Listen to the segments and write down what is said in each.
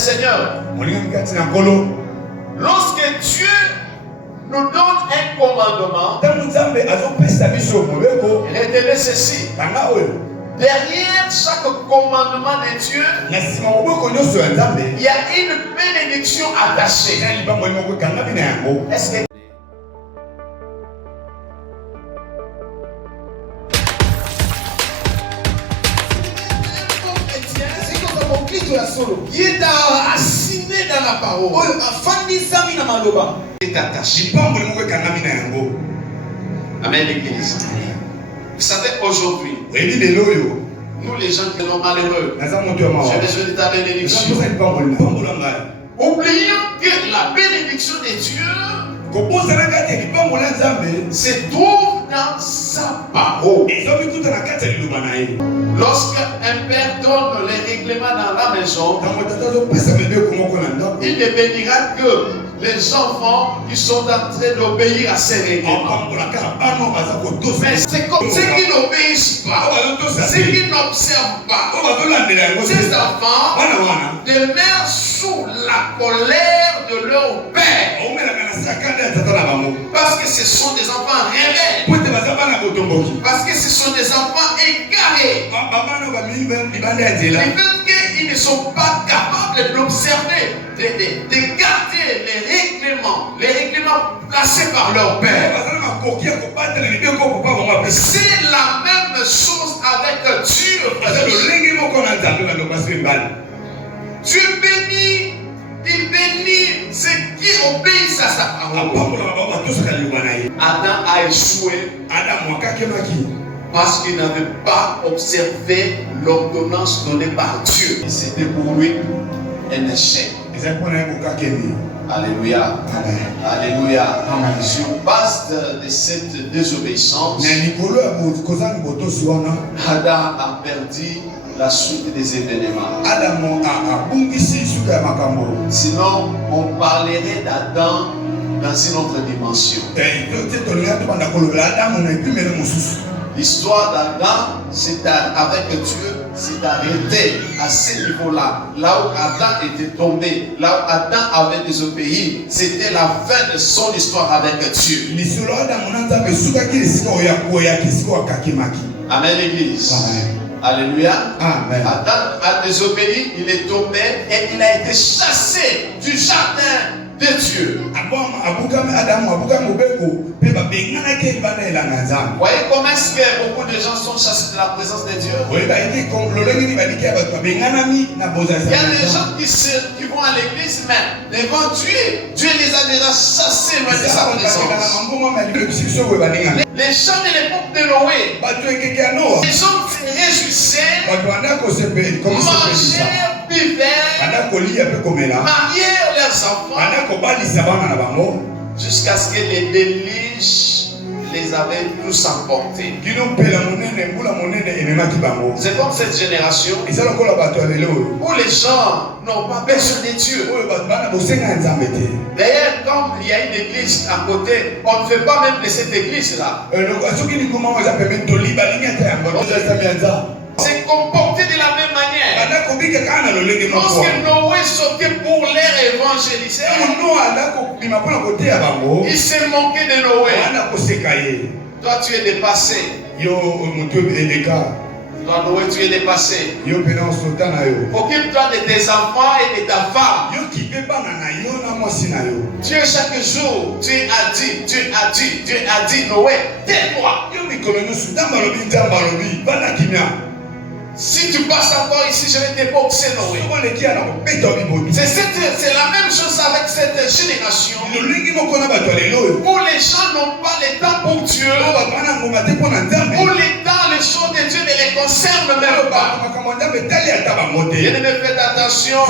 Seigneur. Lorsque Dieu nous donne un commandement, retenez ceci. Derrière chaque commandement de Dieu, il y a une bénédiction attachée. Est-ce que il est assigné dans la parole. Il est attaché. Amen, l'église. Vous savez, aujourd'hui, nous les gens qui sont malheureux, j'ai besoin de ta bénédiction. Oublions que la bénédiction de Dieu se trouve dans sa parole. Lorsqu'un père donne les règlements dans la maison, il ne bénira que les enfants qui sont en train d'obéir à ces règlements. Mais c'est comme ceux qui n'obéissent pas, ceux qui n'observent pas, ces enfants demeurent sous la colère de leur père. Parce que ce sont des enfants rebelles. Parce que ce sont des enfants égarés. Le fait qu'ils ne sont pas capables d'observer, de garder les règlements placés par leur père. C'est la même chose avec Dieu. Dieu bénit. Il bénit ceux qui obéissent à sa parole. Adam a échoué parce qu'il n'avait pas observé l'ordonnance donnée par Dieu. C'était pour lui un échec. Alléluia. Amen. Alléluia. Amen. Sur base de cette désobéissance, Adam a perdu la suite des événements. Sinon, on parlerait d'Adam dans une autre dimension. L'histoire d'Adam, avec Dieu, s'est arrêtée à ce niveau-là. Là où Adam était tombé, là où Adam avait désobéi, c'était la fin de son histoire avec Dieu. Amen, l'église. Amen. Alléluia. Amen. Adam a désobéi, il est tombé et il a été chassé du jardin de Dieu. Voyez comment est-ce que beaucoup de gens sont chassés de la présence de Dieu? Il y a des gens qui vont à l'église, mais devant Dieu, Dieu les a déjà chassés loin de sa présence. Les gens de l'époque de Noé, les gens se réjouissaient, mangeaient, buvaient, marièrent leurs enfants, jusqu'à ce que les déluges les avaient tous emportés. C'est comme cette génération où les gens n'ont pas besoin de Dieu. D'ailleurs, comme il y a une église à côté, on ne fait pas même de cette église-là. C'est comporté de la même manière. Lorsque Noé sortait pour les évangéliser, il s'est moqué de Noé. Toi, tu es dépassé. Toi, Noé, tu es dépassé. Occupe-toi de tes enfants et de ta femme. Dieu, chaque jour, Dieu a dit, Noé, tais-toi. Si tu passes encore ici, je vais te boxer, Noé. C'est la même chose avec cette génération où les gens n'ont pas le temps pour Dieu, où les choses de Dieu ne les concernent même pas. Bien-aimés, faites attention.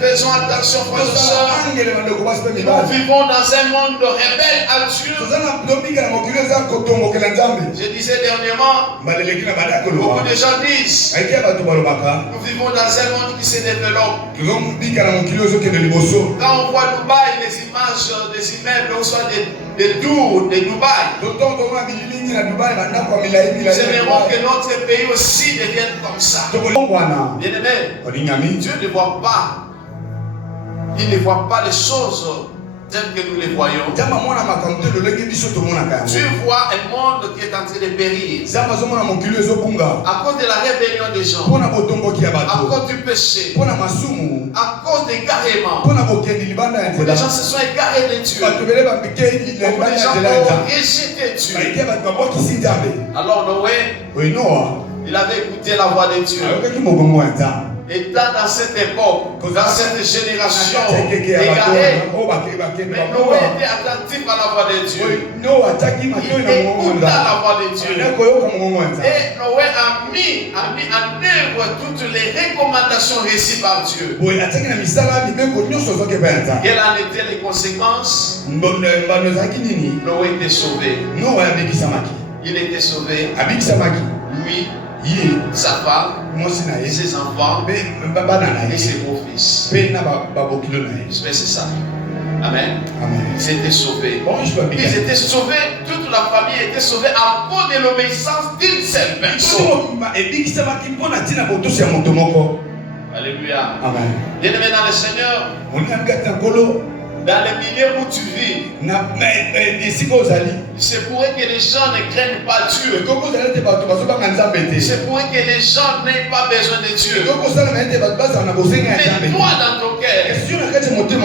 Faisons attention, frères et sœurs. Nous vivons dans un monde rebelle à Dieu. Je disais dernièrement, beaucoup de gens disent, nous vivons dans un monde qui se développe. Quand on voit Dubaï, les images des immeubles, on soit des de Dubaï. Nous aimerons que notre pays aussi devienne comme ça. Bien-aimé, Dieu ne voit pas. Il ne voit pas les choses telles que nous les voyons. Dieu voit un monde qui est en train de périr à cause de la rébellion des gens, à cause du péché, à cause des égarements. Les gens se sont égarés de Dieu. Les gens ont rejeté Dieu. Alors Noé, il avait écouté la voix de Dieu. Étant dans cette époque, dans cette génération égarée, mais Noé était attentif à la voix de Dieu. Il écouta la voix de Dieu. Et Noé a mis en œuvre toutes les recommandations reçues par Dieu. Quelles en étaient les conséquences? Noé était sauvé. Il était sauvé. Lui, sa femme, ses enfants et ses beaux-fils. J'espère que c'est ça. Amen. Ils étaient sauvés. Ils étaient sauvés, toute la famille était sauvée à cause de l'obéissance d'une seule personne. Alléluia. Amen. Bien-aimé dans le Seigneur, dans le milieu où tu vis, c'est pour que les gens ne craignent pas Dieu. C'est pour que les gens n'aient pas besoin de Dieu. Mais toi dans ton cœur,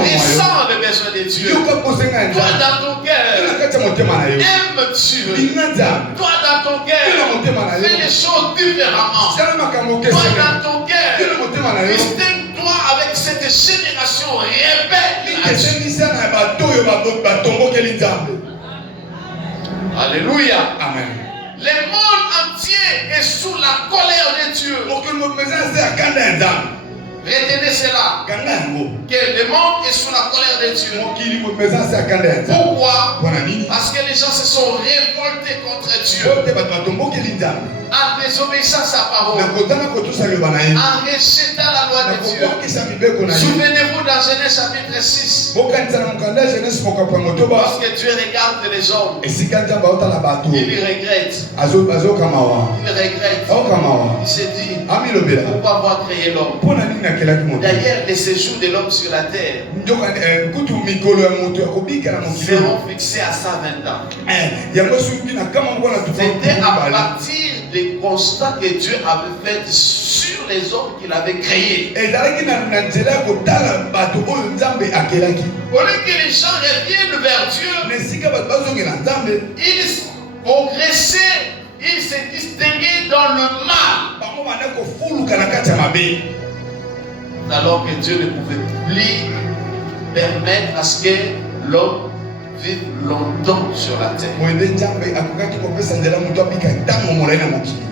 ressens le besoin de Dieu. Toi dans ton cœur, aime Dieu. Toi dans ton cœur, fais les choses différemment. Toi dans ton cœur, distingue-toi avec cette génération rebelle. Alléluia. Amen. Le monde entier est sous la colère de Dieu. Retenez cela. Que le monde est sous la colère de Dieu. Pourquoi? Parce que les gens se sont révoltés contre Dieu. En désobéissant à sa parole. En rejetant la loi de Dieu. Souvenez-vous dans Genèse chapitre 6. Lorsque Dieu regarde les hommes, il regrette. Il regrette. Il se dit, pourquoi avoir créé l'homme? D'ailleurs, les séjours de l'homme sur la terre seront fixés à 120 ans. C'était à partir des constats que Dieu avait fait sur les hommes qu'il avait créés. Au lieu que les gens reviennent vers Dieu, ils progressaient, ils se distinguaient dans le mal. Alors que Dieu ne pouvait plus permettre à ce que l'homme vive longtemps sur la terre.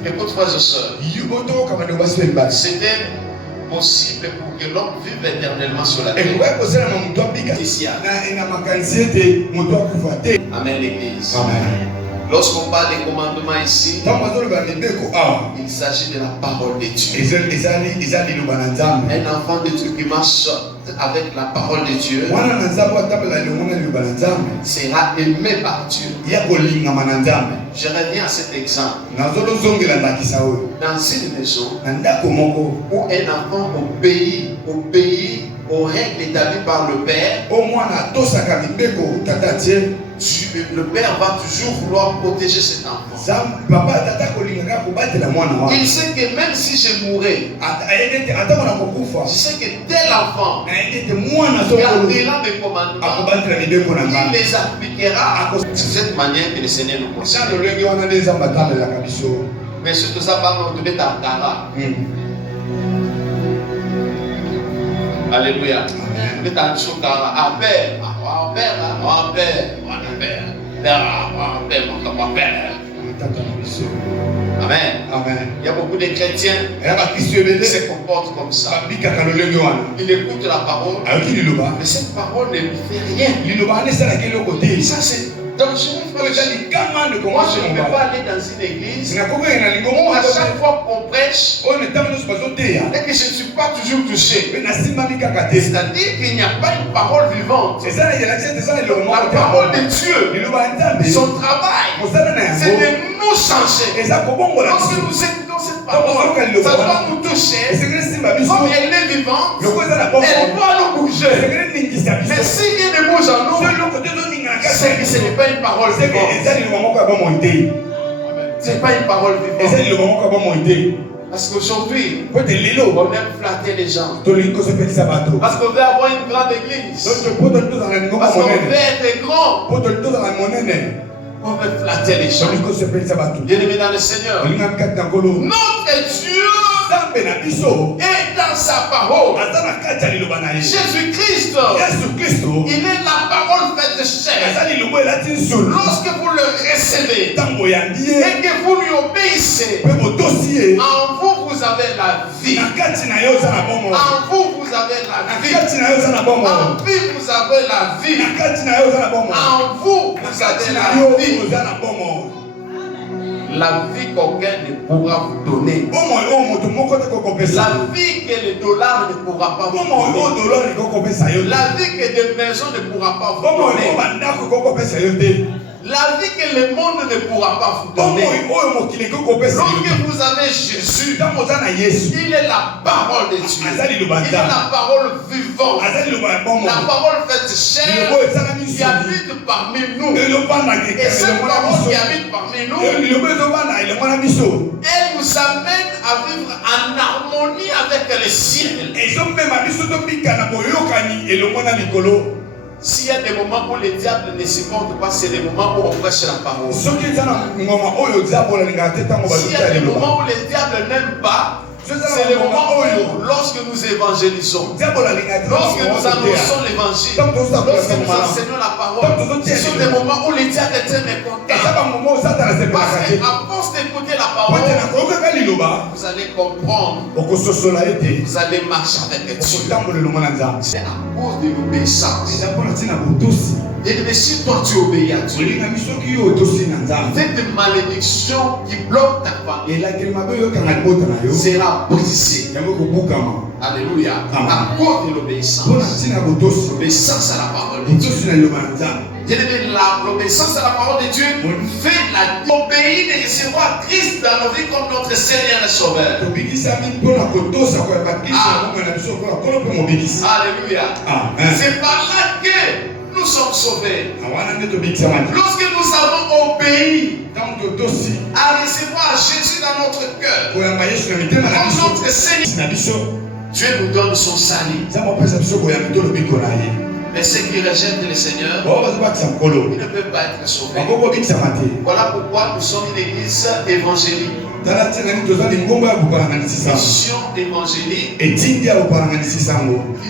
Écoute, frères et sœurs, c'était possible pour que l'homme vive éternellement sur la terre. Ici. Amen, l'Église. Amen. Lorsqu'on parle des commandements ici, il s'agit de la parole de Dieu. Un enfant de Dieu qui marche avec la parole de Dieu sera aimé par Dieu. Je reviens à cet exemple. Dans une maison où un enfant obéit aux règles établies par le Père, le Père va toujours vouloir protéger cet enfant. Il sait que même si je mourrais, je sais que tel enfant gardera mes commandements, il les appliquera de cette manière que le Seigneur nous conseille. Mais surtout ça parle de Tartara. Alléluia. Amen. Amen. Il y a beaucoup de chrétiens qui se comportent comme ça. Ils écoutent la parole, mais cette parole ne lui fait rien. Ça, c'est Donc je ne peux pas aller dans une église où à chaque fois qu'on prêche et que je ne suis pas toujours touché. C'est-à-dire qu'il n'y a pas une parole vivante. La parole de Dieu, son travail, c'est de nous changer. Lorsque nous écoutons cette parole, ça doit nous toucher. Comme elle est vivante, elle doit nous bouger. Mais si il ne bouge en nous, c'est que ce n'est pas une parole vivante. Ce n'est pas une parole vivante. Parce qu'aujourd'hui, on aime flatter les gens. Parce qu'on veut avoir une grande église. Parce qu'on veut être grand. On veut flatter les gens. Bien-aimés dans le Seigneur, notre Dieu est dans sa parole. Jésus-Christ, il est la parole faite chair. Lorsque vous le recevez et que vous lui obéissez, en vous, vous avez la vie. En vous, vous avez la vie. En lui, vous avez la vie. En vous, vous avez la vie. La vie qu'aucun ne pourra vous donner. La vie que le dollar ne pourra pas vous donner. La vie que des maisons ne pourra pas vous donner. La vie que le monde ne pourra pas vous donner. Lorsque vous avez Jésus, il est la parole de Dieu. Il est la parole vivante. La parole faite chair qui habite parmi nous. Et cette parole qui habite parmi nous, elle nous amène à vivre en harmonie avec le ciel. S'il y a des moments où le diable ne se compte pas, c'est les moments où on prêche la parole. S'il y a des moments où le diable n'aime pas, c'est le moment où, lorsque nous évangélisons, lorsque nous annonçons l'évangile, lorsque nous enseignons la parole, ce sont des moments où le diable est très mécontent. Parce qu'à force d'écouter la parole, vous allez comprendre, vous allez marcher avec Dieu. C'est à cause de l'obéissance. Et si toi tu obéis à Dieu, cette malédiction qui bloque ta famille sera brisée. Alléluia. À cause de l'obéissance. L'obéissance à la parole de Dieu. L'obéissance à la parole de Dieu fait l'obéir de recevoir Christ dans nos vies comme notre Seigneur et Sauveur. Alléluia. C'est par là que nous sommes sauvés. Lorsque nous avons obéi à recevoir Jésus dans notre cœur comme notre Seigneur, Dieu nous donne son salut. Mais ceux qui rejettent le Seigneur, ils ne peuvent pas être sauvés. Voilà pourquoi nous sommes une église évangélique. Mission évangélique qui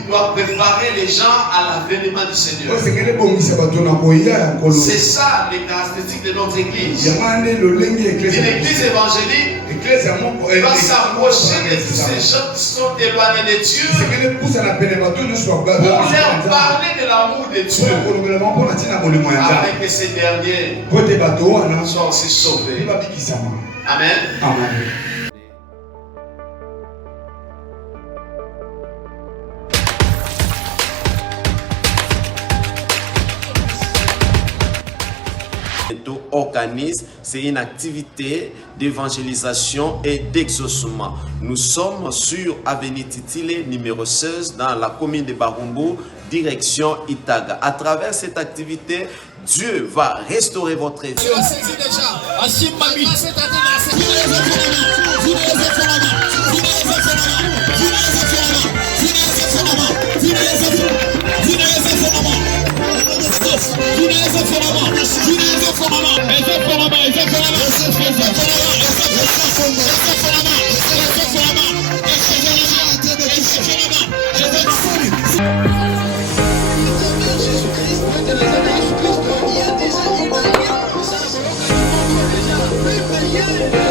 doit préparer les gens à l'avènement du Seigneur. C'est ça les caractéristiques de notre église. Une église évangélique doit s'approcher de tous ces gens qui sont éloignés de Dieu pour leur parler de l'amour de Dieu, afin que ces derniers soient aussi sauvés. Amen. Amen. Organise, c'est une activité d'évangélisation et d'exaucement. Nous sommes sur Avenue Titile numéro 16 dans la commune de Barumbu, direction Itaga. À travers cette activité, Dieu va restaurer votre vie. Yeah.